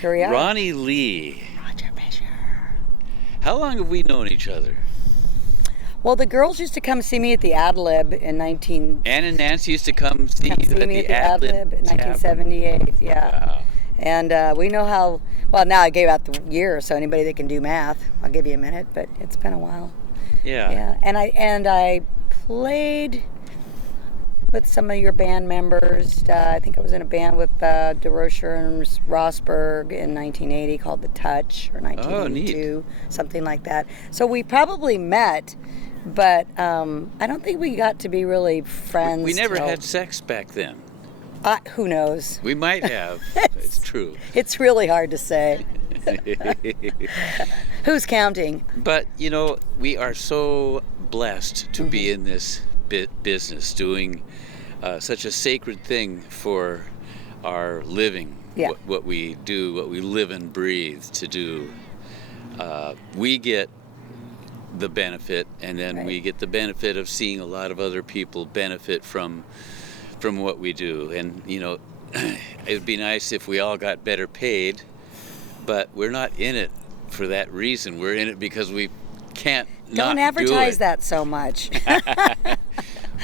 Here we are. Roni Lee. Roger Fisher. How long have we known each other? Well, the girls used to come see me at the Ad Lib in Ann and Nancy used to come see you at me the Ad Lib in 1978. Yeah. Wow. And we know how. Well, now I gave out the year, so anybody that can do math, I'll give you a minute. But it's been a while. Yeah. Yeah. And I played with some of your band members. I think I was in a band with DeRocher and Rosberg in 1980 called The Touch, or 1982, something like that. So we probably met, but I don't think we got to be really friends. We never had sex back then. Who knows? We might have. It's true. It's really hard to say. Who's counting? But, we are so blessed to be in this business, doing such a sacred thing for our living. Yeah. What we do, what we live and breathe to do. We get the benefit, and then we get the benefit of seeing a lot of other people benefit from what we do. And it would be nice if we all got better paid, but we're not in it for that reason. We're in it because we can't Don't advertise that so much.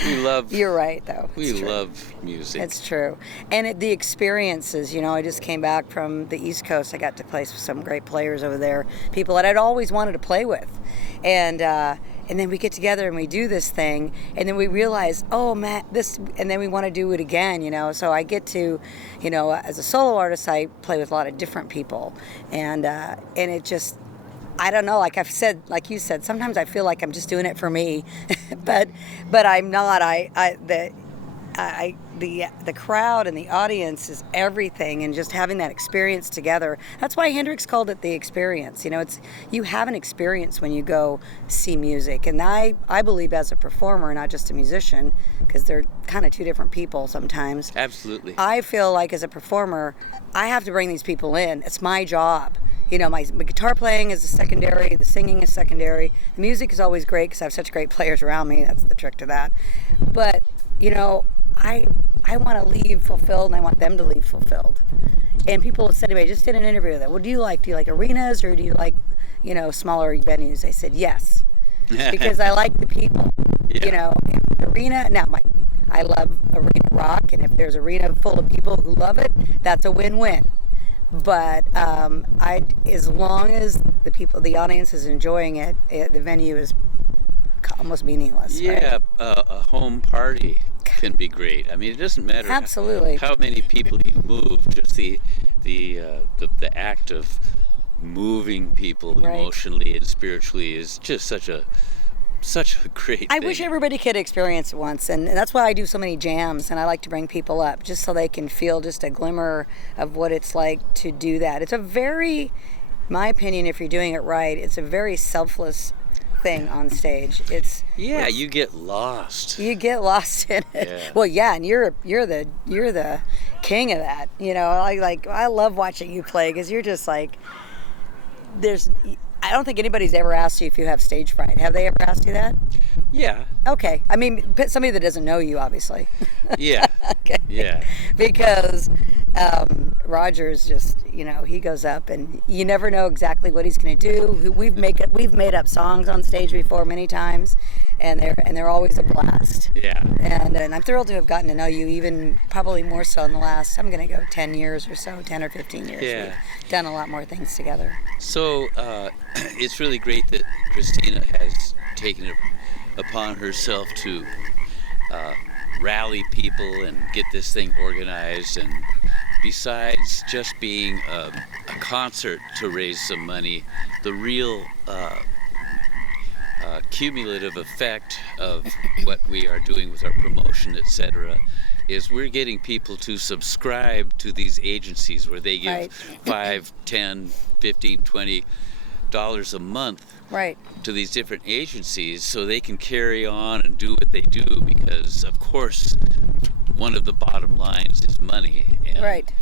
We love. You're right, though. We love music. It's true. And the experiences, I just came back from the East Coast. I got to play with some great players over there, people that I'd always wanted to play with. And then we get together and we do this thing, and then we realize, oh, man, and then we want to do it again, So I get to, as a solo artist, I play with a lot of different people. And it just, I don't know, like you said, sometimes I feel like I'm just doing it for me, but I'm not. The crowd and the audience is everything, and just having that experience together. That's why Hendrix called it the experience. You have an experience when you go see music, and I believe as a performer, not just a musician, because they're kind of two different people sometimes. Absolutely. I feel like as a performer, I have to bring these people in. It's my job. My guitar playing is secondary, the singing is secondary. The music is always great because I have such great players around me. That's the trick to that. But, I want to leave fulfilled, and I want them to leave fulfilled. And people have said to me, I just did an interview with them, what do you like? Do you like arenas, or do you like, smaller venues? I said, yes, because I like the people. Yeah. Arena, I love arena rock, and if there's arena full of people who love it, that's a win-win. But as long as the audience is enjoying it, the venue is almost meaningless. Yeah, right? A home party can be great. I mean, it doesn't matter Absolutely. how many people you move. Just the act of moving people emotionally and spiritually is just such a great thing. I wish everybody could experience it once, and that's why I do so many jams, and I like to bring people up just so they can feel just a glimmer of what it's like to do that. It's a very, my opinion, if you're doing it right, it's a very selfless thing on stage. You get lost. You get lost in it. Yeah. Well, yeah, and you're the king of that. I love watching you play, because you're just like, I don't think anybody's ever asked you if you have stage fright. Have they ever asked you that? Yeah. Okay. I mean, somebody that doesn't know you, obviously. Yeah. Okay. Yeah. Because Roger's just, he goes up, and you never know exactly what he's going to do. We've made up songs on stage before many times, and they're always a blast. Yeah. And I'm thrilled to have gotten to know you, even probably more so in the last, I'm going to go 10 years or so, 10 or 15 years. Yeah. We've done a lot more things together. So it's really great that Christina has taken it upon herself to rally people and get this thing organized. And besides just being a concert to raise some money, the real cumulative effect of what we are doing with our promotion, etc., is we're getting people to subscribe to these agencies where they give $5, $10, $15, $20 a month to these different agencies, so they can carry on and do what they do, because of course one of the bottom lines is money. And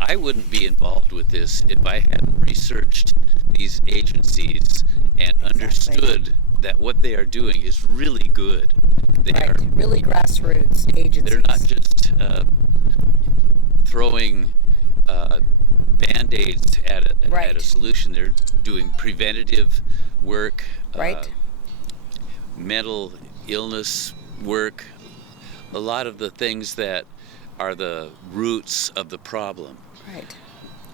I wouldn't be involved with this if I hadn't researched these agencies and understood that what they are doing is really good. They are really grassroots agencies. They're not just throwing band-aids at Right. a solution. They're doing preventative work, Right. mental illness work, a lot of the things that are the roots of the problem. Right.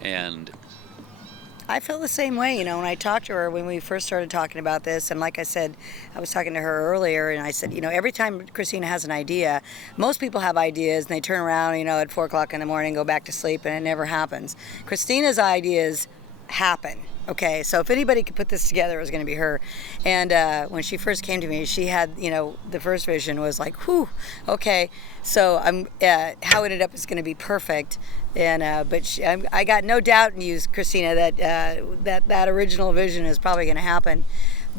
And I feel the same way, when I talked to her when we first started talking about this, and like I said, I was talking to her earlier, and I said, every time Christina has an idea, most people have ideas, and they turn around, at 4 o'clock in the morning, go back to sleep, and it never happens. Christina's ideas happen. Okay, so if anybody could put this together, it was going to be her. And when she first came to me, she had, the first vision was like, whew, okay. So how it ended up is going to be perfect. And but I got no doubt in you, Christina, that original vision is probably going to happen.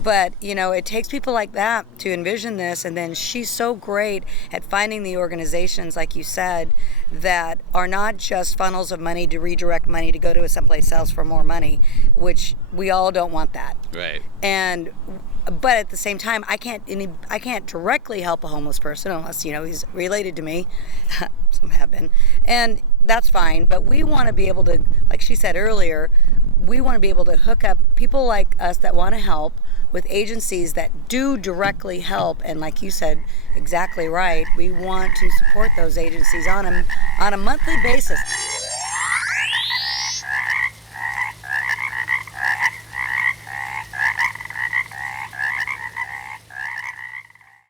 But, it takes people like that to envision this. And then she's so great at finding the organizations, like you said, that are not just funnels of money to redirect money to go to someplace else for more money, which we all don't want that. right. But at the same time, I can't directly help a homeless person unless, he's related to me. Some have been. And that's fine. But we want to be able to, like she said earlier, we want to be able to hook up people like us that want to help with agencies that do directly help. And like you said, exactly right, we want to support those agencies on a monthly basis.